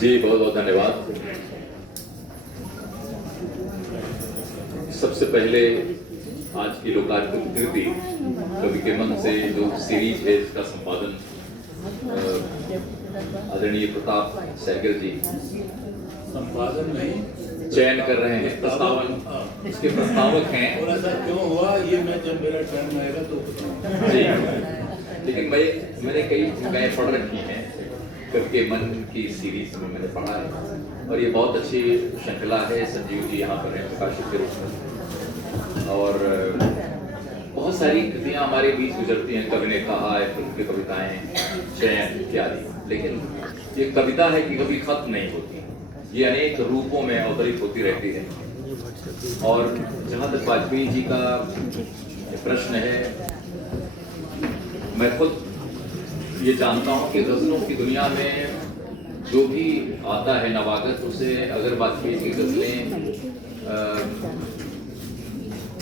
जी बहुत बहुत धन्यवाद। सबसे पहले आज की लोकार्पण कृति कवि के मन से जो सीरीज है इसका संपादन आदरणीय प्रताप सहगल जी संपादन नहीं चयन कर रहे हैं, प्रस्तावन इसके प्रस्तावक हैं। और ऐसा क्यों हुआ ये मैं जब मेरा टर्न आएगा तो बताऊंगा। जी, लेकिन मैंने कई जगह पढ़ रखी हैं कवि के मन की सीरीज में मैंने पढ़ा है और ये बहुत अच्छी श्रृंखला है। संजीव जी यहाँ पर हैं प्रकाशित के रूप में और बहुत सारी कृतियाँ हमारे बीच गुजरती हैं। कवि ने कहा है, फिल्म की कविताएं, चयन इत्यादि, लेकिन ये कविता है कि कभी खत्म नहीं होती, ये अनेक रूपों में अवतरित होती रहती है। और जहाँ तक वाजपेयी जी का प्रश्न है, मैं खुद ये जानता हूँ कि गजलों की दुनिया में जो भी आता है नवागत, उसे अगर वाजपेयी की गजलें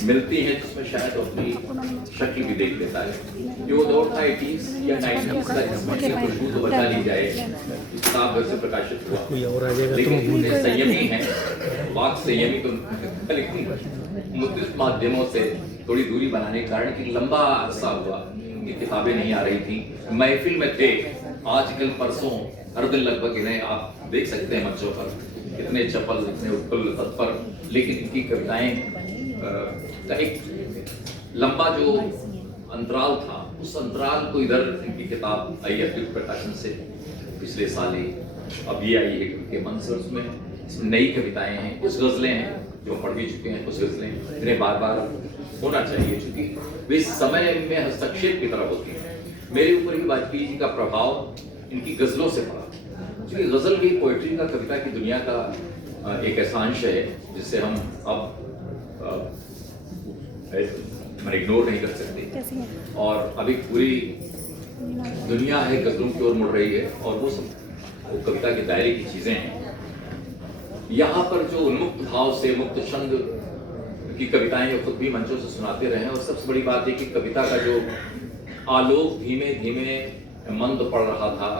मिलती हैं जिसमें शायद अपनी शक्ल भी देख लेता है। जो दौर था 80s या 90s का, जिसमें की खुशबू तो बचा ली जाए, किताब घर से प्रकाशित हुआ, लेकिन संयमी है, वाक संयमी तो लेकिन मुद्रित माध्यमों से थोड़ी दूरी बनाने के कारण कि लंबा अरसा हुआ कि किताबें नहीं आ रही थी। महफिल में थे आजकल परसों हर दिन लगभग इन्हें आप देख सकते हैं मंचों पर, कितने चपल, इतने उत्पल तत्पर, लेकिन इनकी कविताएं का एक लंबा जो अंतराल था, उस अंतराल को इधर इनकी किताब आई है प्रकाशन से पिछले साल ही, अब ये आई है के मन से। उसमें नई कविताएं हैं, कुछ गजलें हैं जो पढ़ भी चुके हैं, कुछ गजलें इन्हें बार बार होना चाहिए क्योंकि वे समय में हस्तक्षेप की तरह होती है। मेरे ऊपर ही वाजपेयी जी का प्रभाव इनकी गजलों से पड़ा, क्योंकि गजल भी पोइट्री का, कविता की दुनिया का एक ऐसा अंश है जिससे हम अब इग्नोर नहीं कर सकते। और अभी पूरी दुनिया है गजलों की ओर मुड़ रही है और वो सब कविता के दायरे की चीजें हैं। यहाँ पर जो उन्मुक्त भाव से मुक्त छंद की कविताएं जो खुद भी मंचों से सुनाते रहे, और सबसे बड़ी बात है कि कविता का जो आलोक धीमे धीमे मंद पड़ रहा था,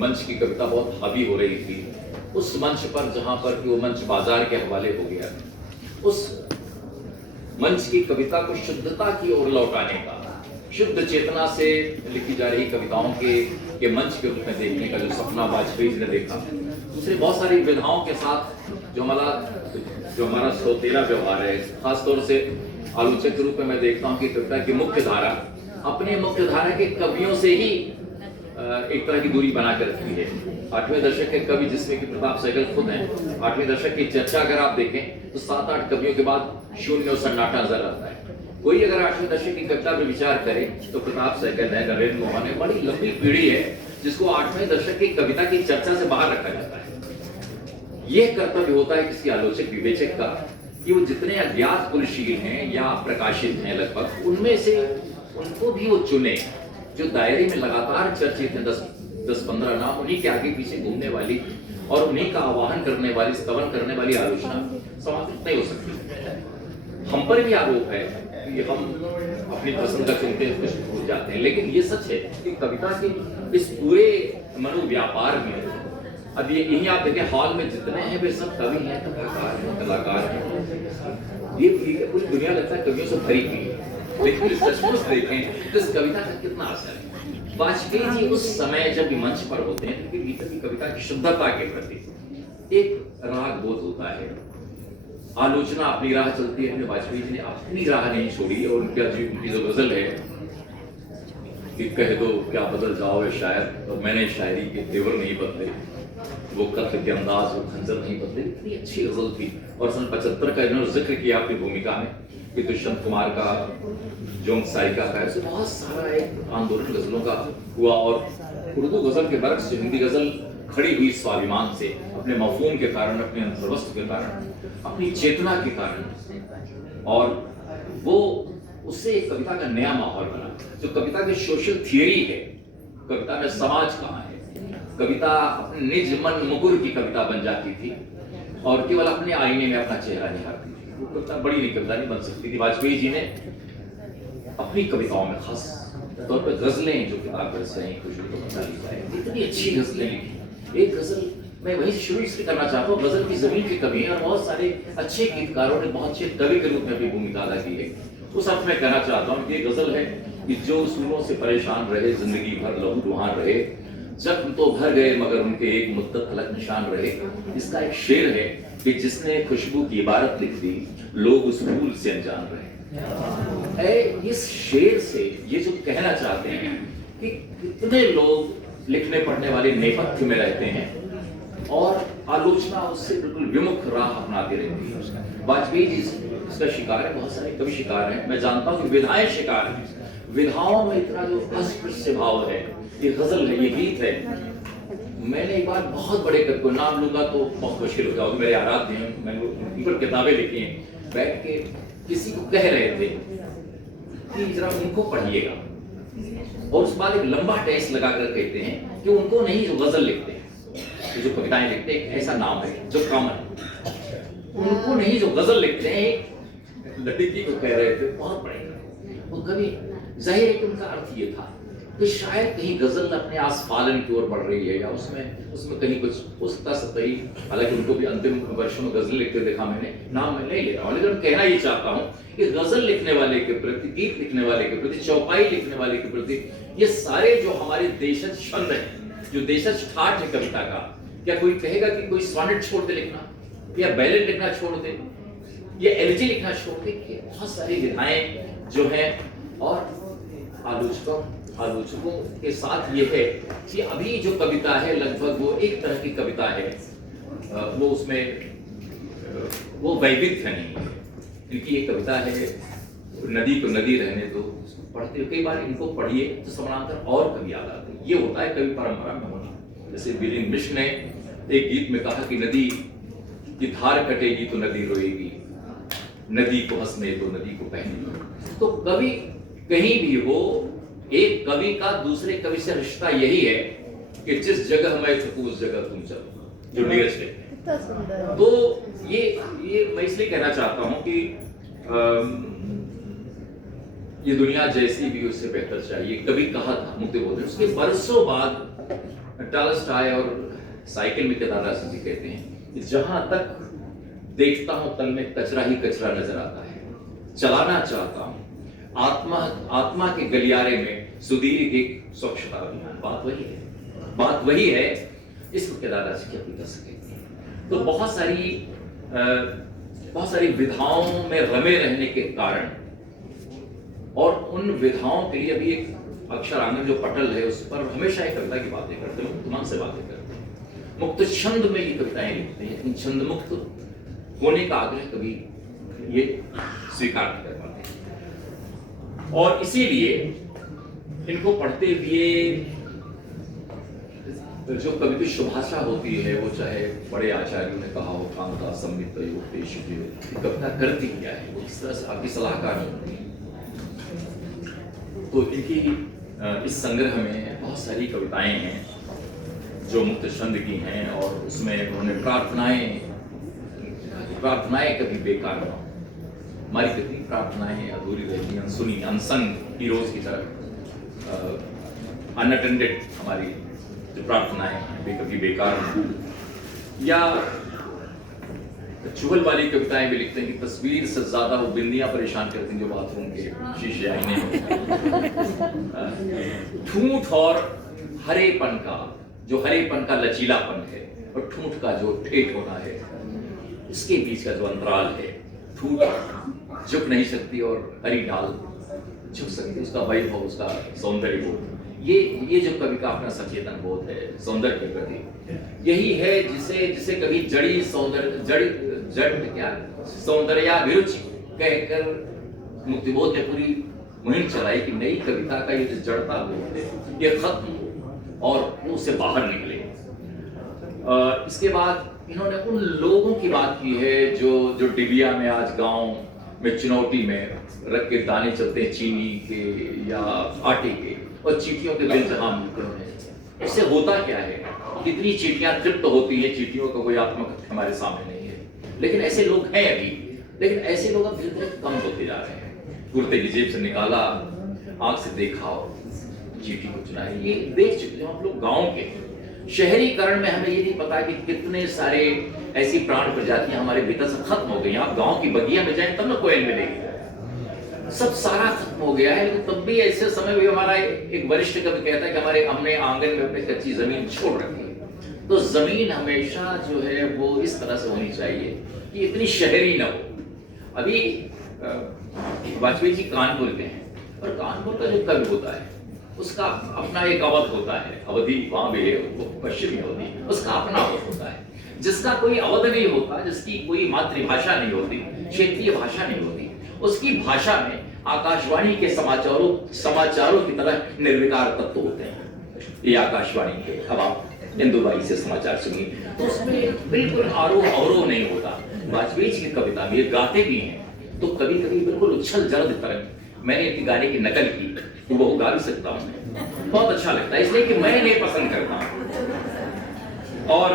मंच की कविता बहुत हावी हो रही थी, उस मंच पर जहाँ पर वो मंच बाजार के हवाले हो गया, उस मंच की कविता को शुद्धता की ओर लौटाने का, शुद्ध चेतना से लिखी जा रही कविताओं के मंच के रूप में देखने का जो सपना वाजपेयी जी ने देखा, दूसरे बहुत सारी विधाओं के साथ जो हमारा सौतेला व्यवहार है, खासतौर से आलोचक के रूप में मैं देखता हूँ कि कविता की मुख्य धारा अपने मुख्य धारा के कवियों से ही एक तरह की दूरी बना कर रखी है। 8वें दशक के कवि जिसमें कि प्रताप सहगल खुद हैं, 8वें दशक की चर्चा अगर आप देखें तो 7-8 कवियों के बाद शून्य और सन्नाटा नजर आता है। कोई अगर 8वें दशक की कविता पर विचार करे तो प्रताप सहगल है, नरेंद्र मोहन है, बड़ी लंबी पीढ़ी है जिसको 8वें दशक की कविता की चर्चा से बाहर रखा जाता है। यह कर्तव्य होता है किसी आलोचक विवेचक का कि वो जितने अज्ञात कुलशील हैं या प्रकाशित हैं लगभग, उनमें से उनको भी वो चुने जो दायरे में लगातार चर्चित हैं, 10-15 नाम, उन्हीं के आगे पीछे घूमने वाली और उन्हीं का आवाहन करने वाली, स्तवन करने वाली आलोचना समाप्त नहीं हो सकती। हम पर भी आरोप है कि हम अपनी पसंद का चुनते हैं, कुछ भूल जाते हैं, लेकिन ये सच है कि कविता के इस पूरे मनोव्यापार में अब यही आप देखें, हॉल में जितने हैं वे सब कवि हैं, कलाकार हैं। ये पूरी दुनिया लगता है कवियों से भरी हुई है, लेकिन सचमुच देखें तो इस कविता का कितना असर है। वाजपेयी जी उस समय जब मंच पर होते हैं तो भीतर की कविता की शुद्धता के प्रति एक राग बोध होता है। आलोचना अपनी राह चलती है, वाजपेयी जी ने अपनी राह नहीं छोड़ी और उनकी जो गजल है कि कह दो क्या बदल जाओ शायद, और मैंने शायरी के तेवर नहीं बदले, वो कत्ल के अंदाज, वो खंजर नहीं बदले, इतनी अच्छी गजल थी। और सन 75 का इन्होंने जिक्र किया अपनी भूमिका में कि दुष्यंत कुमार का जोंक सारिका का, ऐसे बहुत सारा एक आंदोलन गजलों का हुआ और उर्दू गजल के बरक्स से हिंदी गजल खड़ी हुई स्वाभिमान से, अपने मफहूम के कारण, अपने अंतर्वस्त्र के कारण, अपनी चेतना के कारण, और वो उससे एक कविता का नया माहौल बना। जो कविता की सोशल थियरी है, कविता में समाज कहाँ है, कविता अपने निज मन मुकुर की कविता बन जाती थी और केवल अपने आईने में अपना चेहरा निहारती थी। वो कविता बड़ी नहीं कविता नहीं बन सकती थी। वाजपेयी जी ने अपनी कविताओं में खास तौर पर गजलें जो किताब से खुशबू तो बता ली जाए, इतनी अच्छी गजलें लिखी। एक गजल मैं वहीं से शुरू इसलिए करना चाहता हूँ, गजल की जमीन की कमी है और बहुत सारे अच्छे गीतकारों ने बहुत अच्छे कवि के रूप में भी भूमिका अदा की है। उस अर्थ में कहना चाहता हूँ कि ये गजल है कि जो सूरों से परेशान रहे, जिंदगी भर लहूलुहान रहे, जख्म तो भर गए मगर उनके एक मुद्दत अलग निशान रहे। इसका एक शेर है कि जिसने खुशबू की इबारत लिख दी, लोग उस फूल से अनजान रहे। इस शेर से ये जो कहना चाहते हैं कि कितने लोग लिखने पढ़ने वाले नेपथ्य में रहते हैं और आलोचना उससे बिल्कुल विमुख राह अपनाती रहती है। वाजपेयी जी इसका शिकार है, बहुत सारे कवि शिकार हैं, मैं जानता हूं कि विधाएं शिकार हैं। विधाओं में इतना जो अस्पृश्य भाव है, ये गजल है, ये गीत है। मैंने एक बार बहुत बड़े कवि को नाम लूंगा तो बहुत मुश्किल हो जाओगे, मेरे आराध्य हैं, मैंने उन पर किताबें लिखी हैं, बैठ के किसी को कह रहे थे कि जरा उनको पढ़िएगा, और उस बाद एक लंबा टेस्ट लगाकर कहते हैं कि उनको नहीं जो गजल लिखते हैं, जो कविताएं लिखते हैं, ऐसा नाम है जो कॉमन, उनको नहीं जो गजल लिखते हैं। एक लड़की को कह रहे थे, बहुत बड़े वो कवि, जाहिर है कि उनका अर्थ ये था कि शायद कहीं गजल अपने आस्फालन की ओर बढ़ रही है, या उसमें कहीं कुछ हो सकता सही। हालांकि उनको भी अंतिम वर्षों में गजल लिखते देखा मैंने, नाम मैं नहीं ले रहा हूँ, लेकिन कहना ये चाहता हूँ कि गजल लिखने वाले के प्रति, गीत लिखने वाले के प्रति, चौपाई लिखने वाले के प्रति, ये सारे जो हमारे देशज छंद हैं, जो देशज ठाठ है कविता का, क्या कोई कहेगा कि कोई सोनेट छोड़ दे लिखना, या बैलेट लिखना छोड़ दे, या एलिजी लिखना छोड़ दे? बहुत सारी विधाएं जो हैं, और आलोचकों के साथ ये है कि अभी जो कविता है लगभग वो एक तरह की कविता है, वो उसमें वो वैविध्य नहीं है। इनकी ये कविता है, नदी को नदी रहने दो, पढ़ते कई बार इनको पढ़िए तो समानांतर और कवि याद आते हैं। ये होता है कवि परंपरा में होना। जैसे बिलिंग मिश्र ने एक गीत में कहा कि नदी की धार कटेगी तो नदी रोएगी, नदी को हंसने दो नदी को बहने दो। तो कवि कहीं भी हो, एक कवि का दूसरे कवि से रिश्ता यही है कि जिस जगह मैं थकूं उस जगह तुम चलो, जो नियरेस्ट है। तो ये मैं इसलिए कहना चाहता हूं कि ये दुनिया जैसी भी उससे बेहतर चाहिए, कभी कहा था मुक्तिबोध ने। उसके बरसों बाद टॉलस्टॉय और साइकिल में केदारनाथ जी कहते हैं कि जहां तक देखता हूं तल में कचरा ही कचरा नजर आता है, चलाना चाहता हूं आत्मा के गलियारे में सुदीर्घ एक स्वच्छता अभियान। बात वही है, इसको केदारनाथ जी क्या कर सके। तो बहुत सारी विधाओं में रमे रहने के कारण, और उन विधाओं के लिए अभी एक अक्षरांगन जो पटल है उस पर हमेशा एक कविता की बातें करते हैं, मुक्त मन से बातें करते हैं, मुक्त छंद में ये कविताएं लिखते हैं, लेकिन छंद मुक्त होने का आग्रह कभी ये स्वीकार नहीं कर पाते। और इसीलिए इनको पढ़ते हुए जो कवि की शुभाशा होती है, वो चाहे बड़े आचार्यों ने कहा हो, कांता संबित पेश कविता करती क्या है, वो इस तरह से आपकी सलाहकार होती है। तो इनकी इस संग्रह में बहुत सारी कविताएं हैं जो मुक्त छंद की हैं, और उसमें उन्होंने प्रार्थनाएं कभी बेकार ना हो। हमारी कितनी प्रार्थनाएं अधूरी रहती हैं, अनसुनी, अनसंग हीरोज की तरह, अनअटेंडेड हमारी जो प्रार्थनाएं भी कभी बेकार हो। या चुहल वाली कविताएं भी लिखते हैं कि तस्वीर से ज्यादा वो बिंदियां परेशान करती हैं जो बाथरूम के शीशे आईने में। ठूठ और हरेपन का, जो हरेपन का लचीलापन है और ठूठ का जो ठेठ होना है, इसके बीच का जो अंतराल है, ठूठ झुक नहीं सकती और हरी डाल झुक सकती, उसका वैभव, उसका सौंदर्य बोध, ये जो कवि का अपना सचेतन बोध है सौंदर्य के प्रति, यही है जिसे कभी जड़ी सौंदर्याभिरुचि कहकर मुक्तिबोध ने पूरी मुहिम चलाई कि नई कविता का ये जो जड़ता बोध है ये खत्म हो और वो उससे बाहर निकले। इसके बाद इन्होंने उन लोगों की बात की है जो डिबिया में आज गांव में चुनौती में रख के दाने चलते हैं चीनी के या आटे के, और चीटियों के बिल जहां मिलते हैं। इससे होता क्या है, कितनी चीटियां तृप्त होती हैं, चीटियों का कोई आत्मकथ्य हमारे सामने नहीं है, लेकिन ऐसे लोग हैं अभी, लेकिन ऐसे लोग अब धीरे धीरे कम होते जा रहे हैं। कुर्ते की जेब से निकाला, आंख से देखा और चीटी को चुनाई, ये देख चुके हैं हम लोग। गाँव के शहरीकरण में हमें ये नहीं पता कि कितने सारे ऐसी प्राण प्रजातियां हमारे भीतर से खत्म हो गई। आप गांव की बगिया में जाएं तब ना कोयल मिलेगी, सब सारा खत्म हो गया है। लेकिन तब भी ऐसे समय भी हमारा एक वरिष्ठ कवि कहता है कि हमने आंगन में अपनी कच्ची जमीन छोड़ रखी है। तो जमीन हमेशा जो है वो इस तरह से होनी चाहिए कि इतनी शहरी ना हो। अभी वाजपेयी जी कानपुर के हैं, और कानपुर का जो कवि होता है उसका अपना एक अवध होता है, अवधि वहां भी है, वो पश्चिमी अवधि, उसका अपना अवध होता है। जिसका कोई अवध नहीं होता, जिसकी कोई मातृभाषा नहीं होती, क्षेत्रीय भाषा नहीं होती, उसकी भाषा में आकाशवाणी के समाचारों की तरह निर्विकार तत्व होते हैं। ये आकाशवाणी के, अब आप इंदुबाई से समाचार सुनिए तो उसमें बिल्कुल आरोह अवरोह नहीं होता। वाजपेयी जी की कविता में ये गाते भी हैं तो कभी कभी बिल्कुल उछल जल्द तरंग। मैंने इनके गाने की नकल की तो वो गा भी सकता हूँ, बहुत अच्छा लगता है, इसलिए कि मैं इन्हें पसंद करता हूँ। और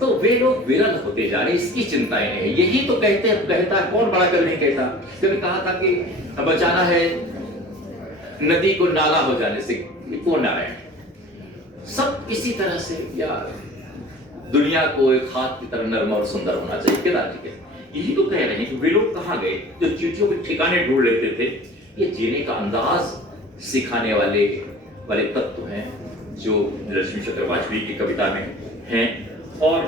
तो वे लोग विरल होते जा रहे, इसकी चिंता ही नहीं। यही तो कहता कौन बड़ा कवि नहीं कहता। कभी कहा था कि बचाना है नदी को नाला हो जाने से, कौन नारायण, सब किसी तरह से, या दुनिया को एक हाथ की तरह नर्म और सुंदर होना चाहिए। केदार जी के यही तो कह रहे हैं कि वे लोग कहाँ गए जो चींटियों के ठिकाने ढूंढ लेते थे। ये जीने का अंदाज सिखाने वाले तत्व हैं जो लक्ष्मीचंद्र वाजपेयी की कविता में हैं। और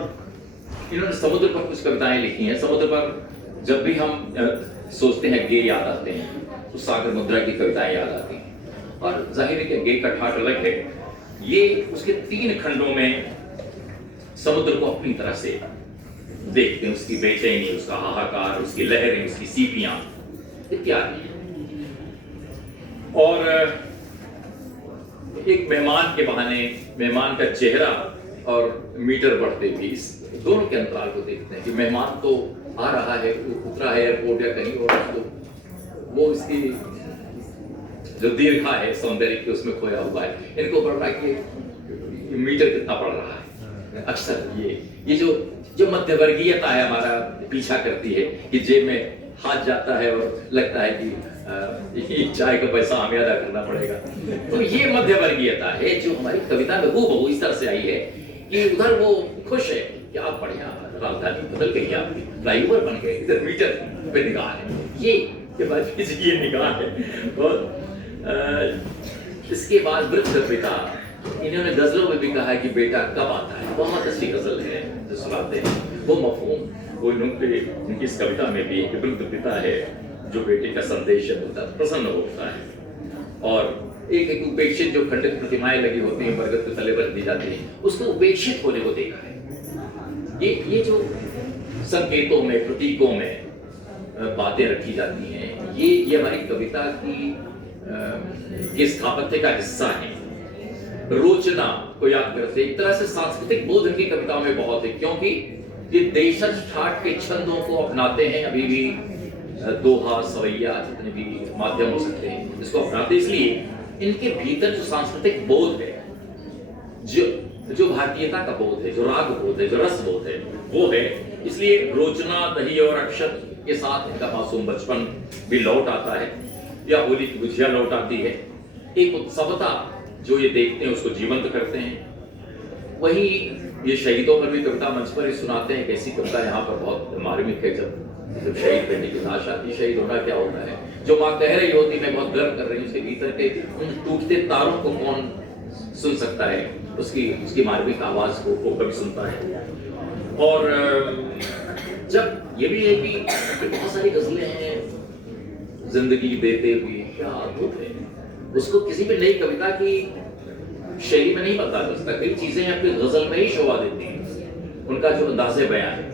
इन्होंने समुद्र पर कुछ कविताएं लिखी हैं। समुद्र पर जब भी हम सोचते हैं गे याद आते हैं तो सागर मुद्रा की कविताएं याद आती हैं। और जाहिर है कि गे का ठाट अलग है। ये उसके 3 खंडों में समुद्र को अपनी तरह से देखते हैं, उसकी बेचैनी, उसका हाहाकार, उसकी लहरें, उसकी सीपियां इत्यादि। और एक मेहमान के बहाने मेहमान का चेहरा और मीटर बढ़ते भी इस दोनों के अंतराल को देखते हैं कि मेहमान तो आ रहा है, उतरा है एयरपोर्ट या कहीं, और उसको वो इसकी जो दीर्घा है सौंदर्य की उसमें खोया हुआ है। इनको बढ़ रहा है कि मीटर कितना बढ़ रहा है। अक्सर ये जो मध्यवर्गीयता है हमारा पीछा करती है कि जेब में हाथ जाता है और लगता है कि चाय का पैसा हमें अदा करना पड़ेगा। तो ये मध्यवर्गीयता है जो हमारी कविता में हूबहू इस तरह से आई है कि उधर वो खुश है कि आप बढ़िया राजधानी बदल गई, आपकी फ्लाईओवर बन गए, इधर मीटर पे निगाह है। ये बात ये निगाह है। और इसके बाद वृद्ध पिता, इन्होंने गजलों में भी कहा है कि बेटा कब आता है। बहुत अच्छी गजल है जो सुनाते हैं, वो मफहूम वो उनकी इस कविता में भी एक वृद्ध पिता है जो बेटे का संदेश होता है, प्रसन्न होता है। और एक उपेक्षित जो खंडित प्रतिमाएं लगी होती हैं, बरगद के तले पर दी जाती हैं, उसको उपेक्षित होने को देखा है। ये जो संकेतों में, प्रतीकों में बातें रखी जाती हैं, ये हमारी कविता की स्थापत्य का हिस्सा है। रोचना को याद करते, एक तरह से सांस्कृतिक बोध इनकी कविताओं में बहुत है, क्योंकि ये देशज ठाट के छंदों को अपनाते हैं। अभी भी दोहा, सवैया, जितने भी माध्यम हो सकते हैं इसको अपनाते, इसलिए इनके भीतर जो सांस्कृतिक बोध है, जो भारतीयता का बोध है, जो राग बोध है, जो रस बोध है, वो है। इसलिए रोचना, दही और अक्षत के साथ इनका मासूम बचपन भी लौट आता है, या होली की गुझिया लौट आती है। एक उत्सवता जो ये देखते हैं उसको जीवंत करते हैं। वही ये शहीदों पर भी कविता मंच पर ही सुनाते हैं। कैसी कविता यहाँ पर बहुत मार्मिक है, जब शहीद करने की लाश आती, शहीद होना क्या होता है, जो माँ कह रही होती मैं बहुत गर्व कर रही हूँ, उसके भीतर के उन टूटते तारों को कौन सुन सकता है, उसकी मार्मिक आवाज को कभी सुनता है। और जब ये भी है कि बहुत सारी गजलें हैं जिंदगी देते हुए, क्या अद्भुत है, उसको किसी भी नई कविता की शैली में नहीं बता सकता। कई चीजें अपनी गजल में ही शोभा देती हैं, उनका जो अंदाज़े बयां है।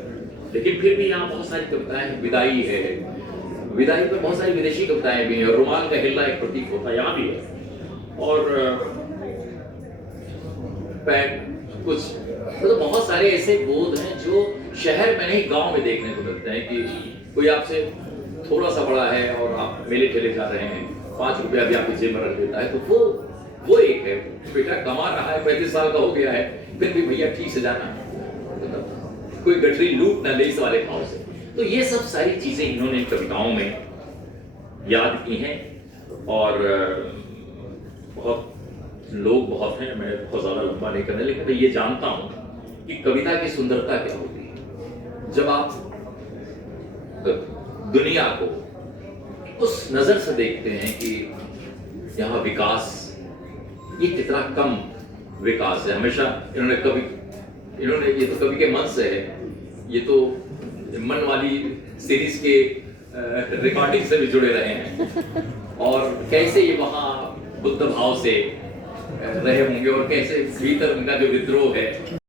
लेकिन फिर भी यहाँ बहुत सारी कविताएं, विदाई है, विदाई पर बहुत सारी विदेशी कविताएं भी हैं। रुमाल का हिलना एक प्रतीक होता है, यहाँ भी है। और कुछ तो बहुत सारे ऐसे बोध हैं जो शहर में नहीं गांव में देखने को मिलते हैं कि कोई आपसे थोड़ा सा बड़ा है और आप मेले ठेले जा रहे हैं, 5 रुपया भी आपकी जेब में रख देता है, तो वो एक है, बेटा कमा रहा है, 35 साल का हो गया है, फिर भी भैया ठीक से जाना, कोई गठरी लूट न ले इस वाले भाव से। तो ये सब सारी चीजें इन्होंने कविताओं में याद की हैं। और बहुत लोग बहुत हैं, मैं बहुत ज्यादा लंबा नहीं करने, लेकिन मैं ये जानता हूँ कि कविता की सुंदरता क्या होती है जब आप दुनिया को उस नजर से देखते हैं कि यहाँ विकास ये कितना कम विकास है। हमेशा इन्होंने ये तो कवि के मन से है, ये तो मन वाली सीरीज के रिकॉर्डिंग से भी जुड़े रहे हैं और कैसे ये वहाँ बुद्ध भाव से रहे होंगे और कैसे भीतर उनका जो विद्रोह है